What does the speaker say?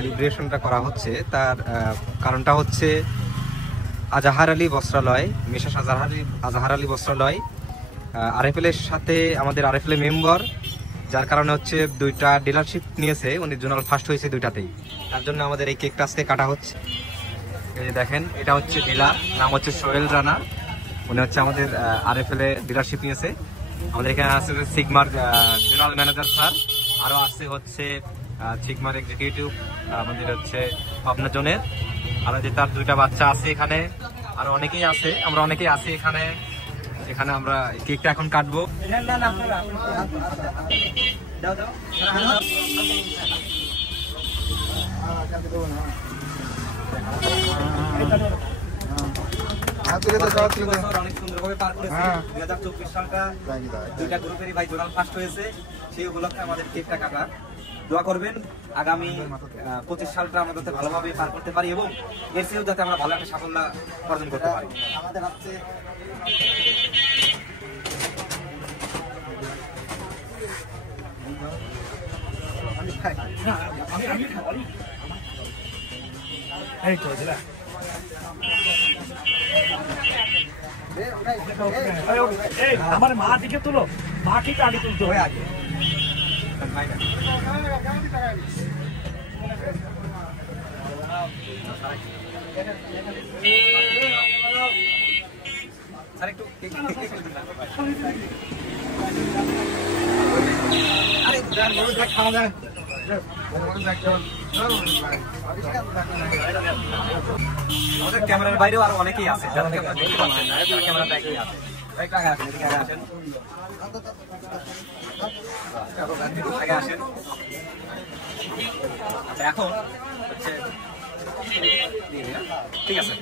সেলিব্রেশনটা করা হচ্ছে তার কারণটা হচ্ছে আজাহার আলী বস্ত্রালয়, মিসেস আজাহার আলী বস্ত্রালয় আরএফএল এর সাথে আমাদের আরএফএল এর মেম্বার, যার কারণে হচ্ছে দুইটা ডিলারশিপ নিয়েছে, উনি জোনাল ফার্স্ট হয়েছে দুইটাতেই। তার জন্য আমাদের এই কেকটা আজকে কাটা হচ্ছে। এই যে দেখেন, এটা হচ্ছে ডিলার, নাম হচ্ছে সোহেল রানা, উনি হচ্ছে আমাদের আরএফএল এ ডিলারশিপ নিয়েছে। আমাদের এখানে আছে সিগমার জেনারেল ম্যানেজার স্যার, আরো আছে হচ্ছে সিগমার এক্সিকিউটিভ আমাদের হচ্ছে পাবনা জোনের, আর যে তার দুইটা বাচ্চা আছে এখানে, আরো অনেকেই আছে, আমরা অনেকেই আছি এখানে। এখানে আমরা কেকটা এখন কাটবো। অনেক সুন্দরভাবে পার করেছে 2024 সালটা, দুইটা গ্রুপেরই ভাই জোনাল ফার্স্ট হয়েছে, সেই উপলক্ষে আমাদের কেকটা কাটা। দোয়া করবেন আগামী 25 সালটা আমরা যাতে ভালোভাবে পার করতে পারি এবং এর চেয়েও যাতে আমরা ভালো একটা সাফল্য অর্জন করতে পারি। আমাদের হচ্ছে আমার মা দিকে তুলো, মাকে আগে তুলতে হয় আগে। খাওয়া যায় আমাদের ক্যামেরার বাইরেও আরো অনেকেই আছে, যাদেরকে আপনারা দেখতে পাচ্ছেন না, ক্যামেরার বাইরেই আছে। এখন হচ্ছে ঠিক আছে।